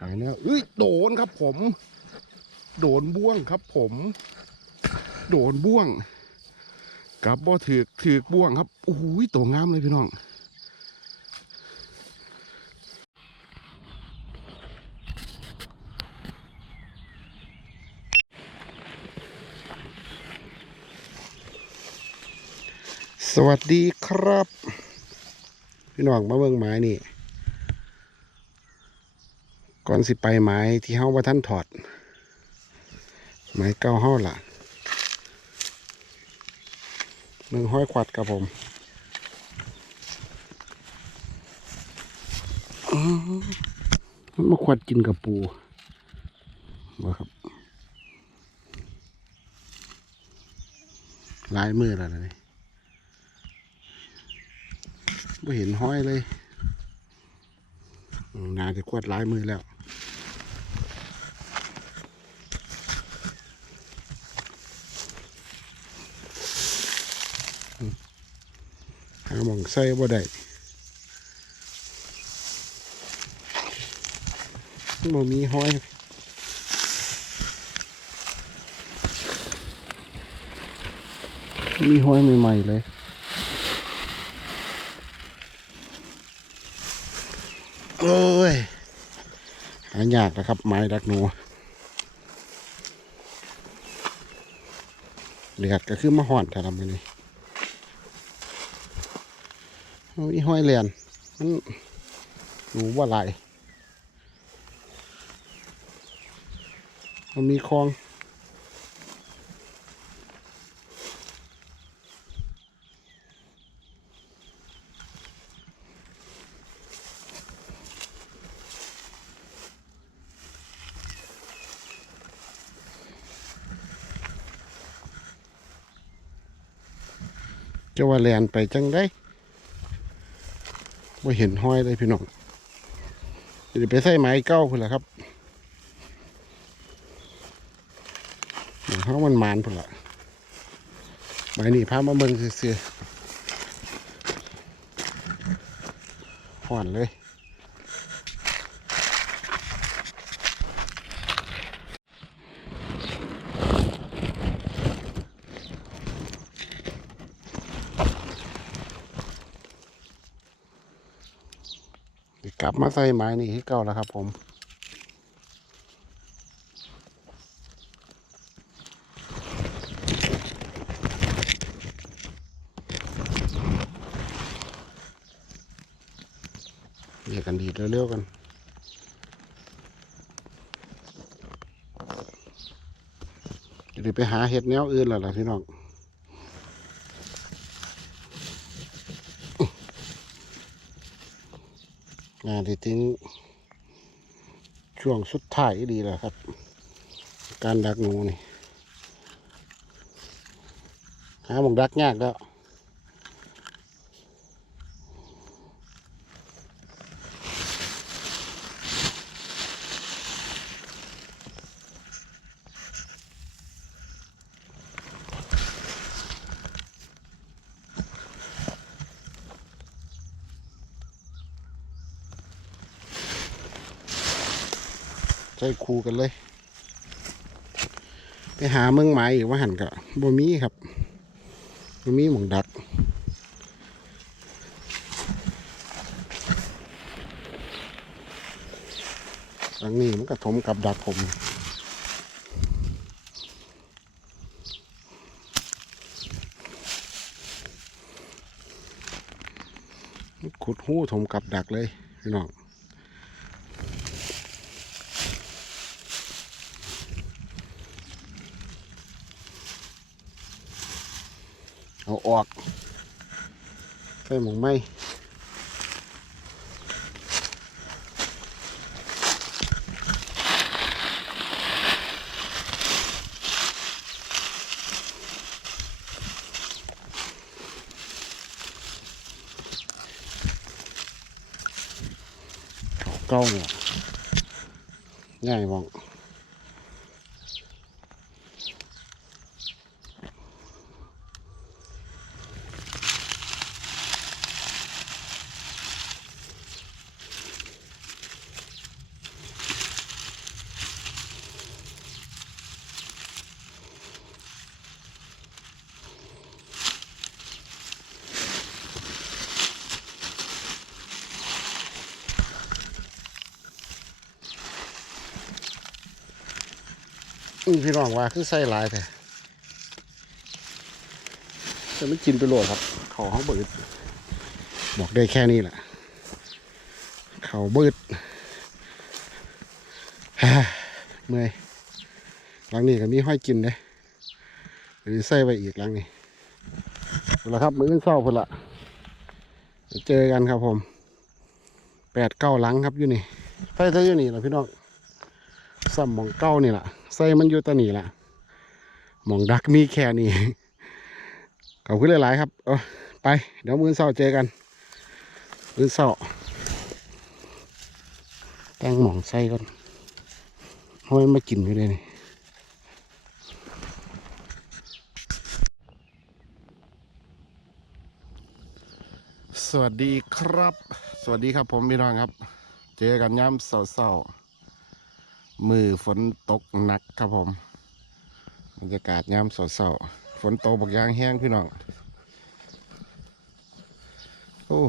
หายแล้วเอ้ยโดนครับผม โดนบ่วงครับผม โดนบ่วงกับบ่ถือถือบ่วงครับโอ้โตัวงามเลยพี่น้องสวัสดีครับ พี่น้องมาเบิ่งไม้นี่ ก่อนสิไปไม้ที่เฮาว่าท่านถอด ไม้เก้าเฮาล่ะเมืองห้อยควัดครับผมมันมาควัดกินกับปูบ่ครับลายมือแล้วนี่ไม่เห็นห้อยเลย นาจะควัดลายมือแล้ว หาหมองใส่บ่ได้มันบ่มีห้อยมีห้อยใหม่ๆเลยโอ้ยหายากนะครับ ไม้ดักหนูเหลือดก็คือมาห่อนแต่ทำไปนี่ มีห้อยเลียนมันหนูว่าไหลมันมีคลองจะว่าแลนไปจังได้ ไม่เห็นห้อยเลยพี่น้องเดี๋ยวไปใส่ไม้เก้าพุ่นละครับเขามันมานพุ่นละไม้นี่พามาเบิ่งเสื่อๆห่อนเลย กลับมาใส่ไม้นี่ให้เก่าแล้วครับผมเรียกกันดีเร็วๆกันเดี๋ยวไปหาเห็ดแนวอื่นแล้วล่ะพี่น้อง งานที่ทิ้งช่วงสุดท้ายดีแล้วครับ การดักหนูนี่หาหมองดักยากแล้ว ใช้คู่กันเลย ไปหาเมืองหมายอีกว่าหันกะบ่มีครับบ่มีหมองดักอันนี้มันกระทมกับดักผมขุดหู้ถมกับดักเลยพี่น้อง เอาออก ใส่หมองไม่เขาเก้าเนี่ยง่ายมอง นี่ พี่น้องว่าคือใส่หลายแต่ไม่กินไปโหลดครับ เขาเขาเบิดบอกได้แค่นี้แหละ เขาเบิดเมื่อยหลังนี้ก็มีห้อยกินเด้หรือใส่ไปอีกหลังนี้เอาละครับมืออนเศร้าพุ่นละเดี๋ยวเจอกันครับผมแปดเก้าหลังครับอยู่นี่ไฟเธออยู่นี่แหละพี่น้อง ซ้ำหมองเก้านี่แหละใส่มันอยู่ตะนี่แหละหมองดักมีแค่นี้ขอบคุณหลายๆครับเอาไป เดี๋ยวมืออเศร้าเจอกันมืออเศร้าแต่งหมองใส่ก่อนเพราะมันมากินอยู่เลยนี่สวัสดีครับ สวัสดีครับผมพี่น้องครับ เจอกันย้ำเศร้า มือฝนตกหนักครับผมบรรยากาศย้ำเศร้าๆฝนตกบักยางแห้งพี่น้องโอ้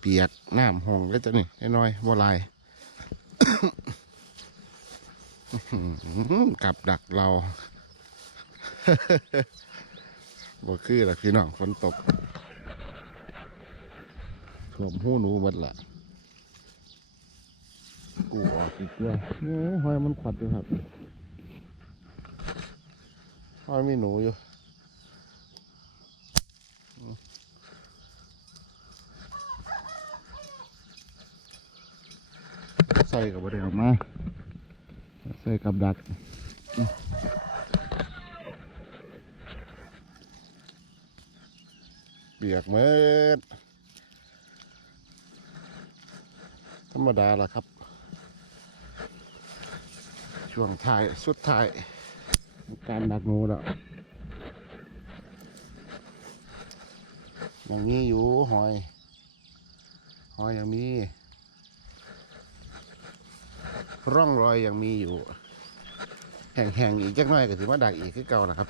เปียกน้ำห้องเลยจ้ะนี่น้อยๆบัวลายกับดักเราบ่คือหรอกพี่น้องฝนตกท่วมหูหนูหมดละ กูออกอีกด้วยเอ้ยหอยมันขวัดอยู่ครับหอยมีหนูอยู่ใส่กับบะเดออกมาใส่กับดักเปียกเมื่ดธรรมดาล่ะครับ ช่วงท้ายสุดท้ายการดักงูแล้วยังมีอยู่หอย หอยยังมีร่องรอยยังมีอยู่ แห่งๆอีกจักหน่อยก็ถือว่าดักอีกคือเก่านะครับ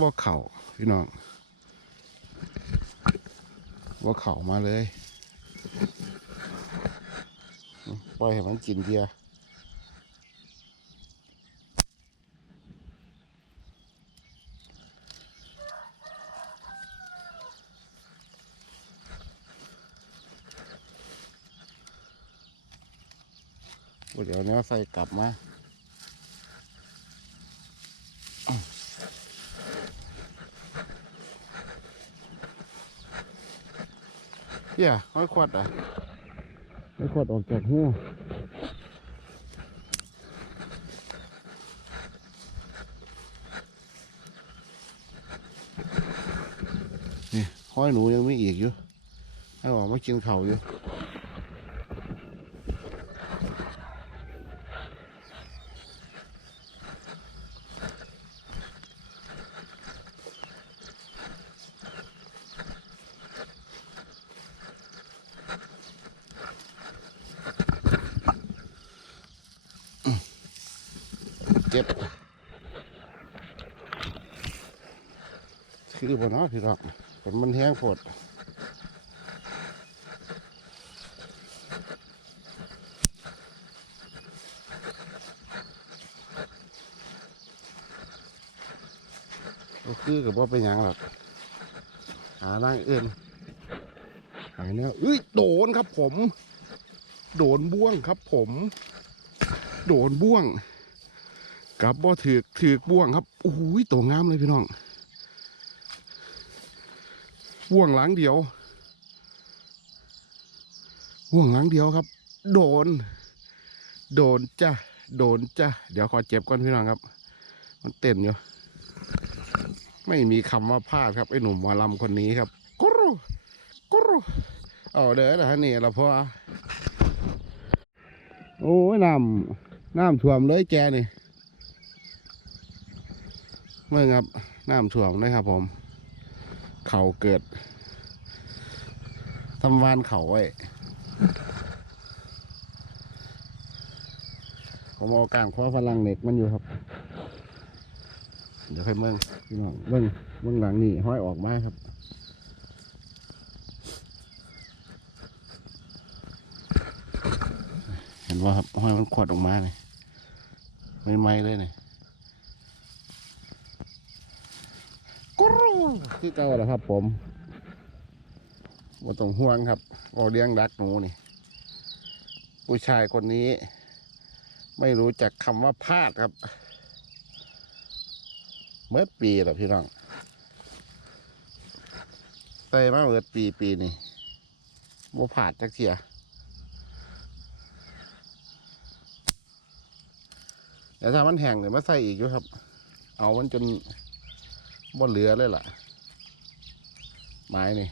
บ่เข่าพี่น้องบ่เข่ามาเลยปล่อยให้มันกินเทียเดี๋ยวเนี้ยใส่กลับมา เหี้ยห้อยขวดอะห้อยขวดออกจากหูนี่ห้อยหนูยังไม่อีกอยู่ให้ออกมากินเขาวอยู่เจ็บ คือบ่เนาะพี่น้องฝนมันแห้งโพดก็คือกับว่าเป็นยังหรอกหาร่างเอื่นหายแล้วเอ้ยโดนครับผม โดนบ่วงครับผม โดนบ่วงกับบ่ถือกถือกบ่วงครับโอ้โหตัวงามเลยพี่น้อง บ่วงหลังเดียวบ่วงหลังเดียวครับ โดน โดนจ้ะโดนจ้ะเดี๋ยวขอเจ็บก่อนพี่น้องครับ มันเต้นอยู่ไม่มีคำว่าพลาดครับไอ้หนุ่มหมอลำคนนี้ครับกรูกรูเอาเด้อนะฮะนี่ละพ่อโอ้ยน้ำน้ำท่วมเลยแกนี่เมื่อครับน้ำท่วมนะครับผม เขาเกิดทำวานเขาไว้ผมเอาการคว้าพลังเหล็กมันอยู่ครับ เดี๋ยวค่อยเมืองพี่น้องเบิ้งเบิ้งหลังนี่ห้อยออกมาครับเห็นว่าครับห้อยมันขวดออกมาเลยไม่ไหมเลยเนี่ยก ที่เก่าแล้วครับผมว่าต้องห่วงครับเอาเลี้ยงดักหนูนี่ ผู้ชายคนนี้ ไม่รู้จักคำว่าพลาดครับ เมื่อปีแล้วพี่น้องใส่มาเมื่อปีปีนี่บ่ผาดจักเทียเดี๋ยวถ้ามันแห้งเดี๋ยวมาใส่อีกอยู่ครับ เอามันจนบ่เหลือเลยล่ะ ไม้นี่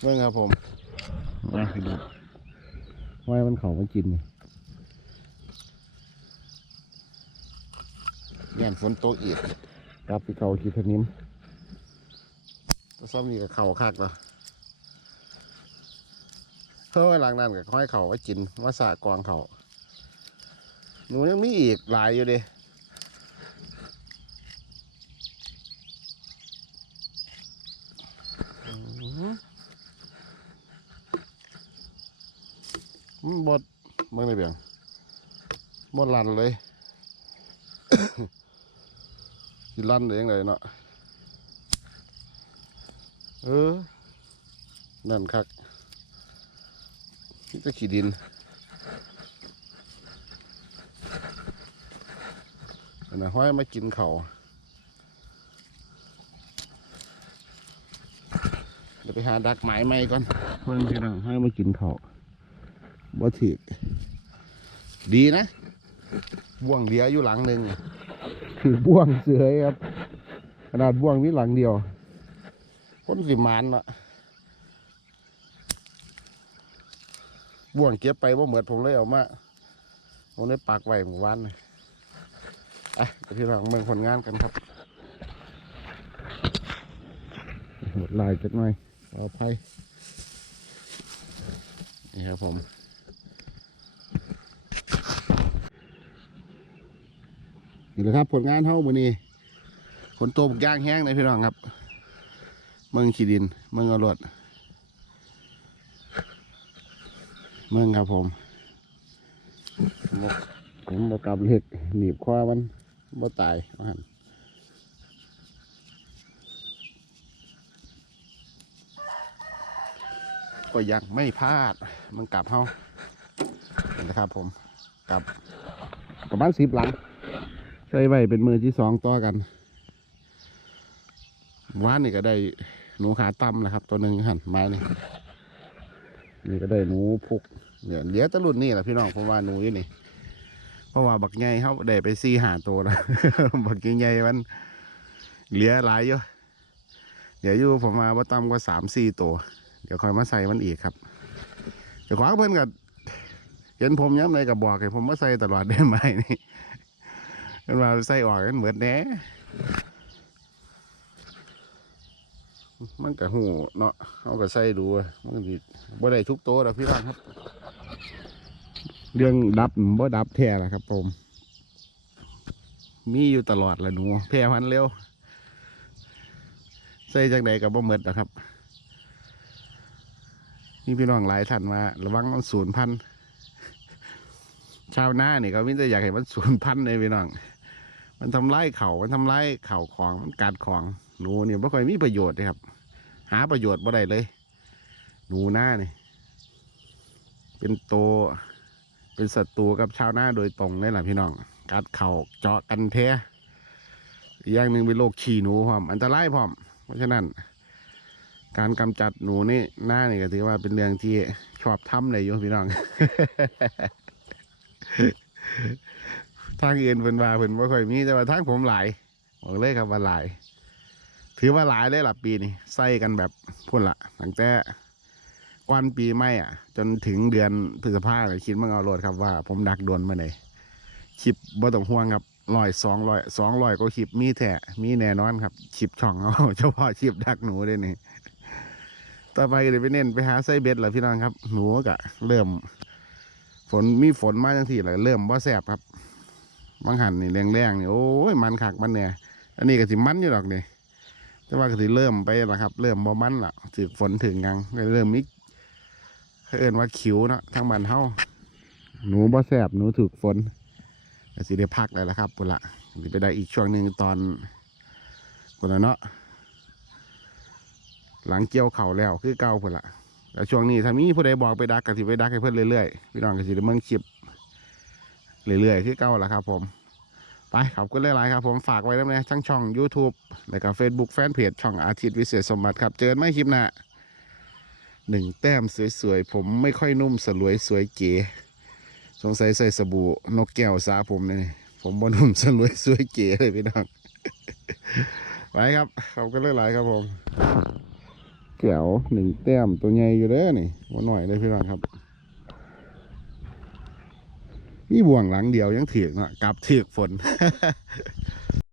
เมื่อครับผมมาพี่น้องไว้มันเขามันกินนี่แย่นฝนตกอีกครับพี่เขาคิดเทานิมตัวซ้อมนี่กับเขาคักแล้วเพิ่มหลังนั้นกับค่อยเขาว่ากินว่าสะกวางเขาหนูยังมีอีกหลายอยู่เดิมัน บดเมื่อไรเบียงบดลันเลยสิลั่นได้ยังไงเนาะเออ นั่นคักนี่จะขี้ดินนะห้อยมากินเขาเดี๋ยวไปหาดักไม้ใหม่ก่อนเพิ่งพี่น้องห้มากินเขา วบ่ถีกดีนะบ่วงเดียวอยู่หลังหนึ่งคือบ่วงเสือยครับ ขนาดบ่วงมีหลังเดียวคนสิมานเนาะบ่วงเก็บไปว่าเหมือนผมเลยเอามาผมได้ปักไว้หมู่บ้านเลยอะเดี๋ยวพี่น้องเมืองผลงานกันครับหมดลายจักหน่อยเอาไพ่นี่ครับผม แหละครับ ผลงานเท่ามือนี้ฝนตกย่างแห้งเลยพี่น้องครับ เมืองขีดิน เมืองอรวดเมืองครับผมผมบกับเล็กหนีบคว้ามันบ่ตายว่าหั่นก็ยังไม่พลาดมันกลับเฮานี่นะครับผมกลับประมาณสิบหลัง ใส่ไว้เป็นมือที่สองต่อกันว่านนี่ก็ได้หนูขาตั้มนะครับ ตัวหนึ่งหันไม้นี่นี่ก็ได้หนูพุกเนี่ยเหลือแตะรุ่นนี่แหละพี่น้องผมว่าหนูอยู่นี่ เพราะว่าบักใหญ่เขาได้ไปซีหาตัวแล้วบักใหญ่ๆมันเหลือหลายอยู่เดี๋ยวอยู่ผมมาว่าต่ำกว่าสามสี่ตัว เดี๋ยวคอยมาใส่มันอีกครับเดี๋ยวขวางเพื่อนกับเห็นผมย้ำเลยกับบอกให้ผมมาใส่ตลอดได้ไหมนี่ กันมาใส่ออกกันเหมือนแน่มันก็หูเนาะเอาก็ใส่ดูอะมันก็สิบ่ได้ทุกโตวหรอพี่น้องครับ เรื่องดับบ่ดับแท้ละครับ ผม มีอยู่ตลอดละหนูแพร่พันเร็ว ใส่จากใดกับบ่หมดนะครับนี่พี่น้องหลายท่านมาระวังมันสูญพันธ์ชาวนาเนี่ยเขามิจะอยากเห็นมันสูญพันธ์เลยพี่น้อง มันทำลายเขามันทำลายเข่าของมันกัดของ หนูเนี่ยไม่ค่อยมีประโยชน์เลยครับ หาประโยชน์บ่ได้เลย หนูหน้าเนี่ยเป็นตัวเป็นศัตรูกับชาวนาโดยตรงเลยล่ะพี่น้อง กัดเข่าเจาะกันแท้อย่างหนึ่งเป็นโรคฉี่หนูพร้อมอันตรายพร้อม เพราะฉะนั้น การกำจัดหนูนี่หน้านี่ก็ถือว่าเป็นเรื่องที่ชอบทำเลยโยพี่น้อง ทางอื่นเพิ่นว่าเพิ่นบ่ค่อยมีแต่ว่าทางผมหลายบอกเลยครับว่าหลาย ถือว่าหลายเลยล่ะปีนี้ใส่กันแบบพุ่นละตั้งแต่ก่อนปีใหม่อะ จนถึงเดือนพฤษภาคมคิดมึงเอาโลดครับว่า ผมดักโดนมาไหนคลิปบ่ต้องห่วงครับร้อยสองร้อยสองร้อยก็คลิปมีแท้มีแน่นอนครับคลิปช่องเอาเฉพาะคลิปดักหนูเด้นี่ต่อไปก็เดี๋ยวไปเน้นไปหาไส้เบ็ดแหละพี่น้องครับ หนูก็เริ่ม ฝนมีฝนมาจังสี่เลยเริ่มบ่แสบครับ บางหันนี่แรงๆนี่โอ้ยมันคักมันเนี่ยอันนี้ก็สิมันอยู่ดอกนี่แต่ว่าก็สิเริ่มไปและครับ เริ่มบ่มันละถึงฝนถึงยังก็เริ่มมิเขาเอิ้นว่าคิวเนาะทางบ้านเฮาหนูบ่แสบหนูถูกฝนก็สิได้พักแล้วละครับปุ่นละสิไปได้อีกช่วงหนึ่งตอนปุ่นละเนาะหลังเกี่ยวเข่าแล้วคือเก่าปุ่นละแล้วช่วงนี้ถ้ามีผู้ใดบอกไปดักกสิไปดักให้เพื่อนเรื่อยๆพี่น้องกสิได้เมืองคลิป เรื่อยๆคือเก่าละครับผมไปขอบคุณหลายๆครับผมฝากไว้แล้วนะทั้งช่อง YouTube แล้วก็ Facebook แฟนเพจช่องอาทิตย์วิเศษสมบัติครับ เจอกันไม่คลิปหน้าหนึ่งแต้มสวยๆ ผมไม่ค่อยนุ่มสลวยสวยเก๋สงสัยใส่สบู่นกแก้วสาผมเนี่ยผมบ่นุ่มสลวยสวยเก๋เลยพี่น้องไปครับขอบคุณหลายๆครับผมแก้วหนึ่งแต้มตัวใหญ่อยู่เด้อนี่ว่าหน่อยเลยพี่น้องครับ นี่บ่วงหลังเดียวยังถือกเนาะกลับถือกฝน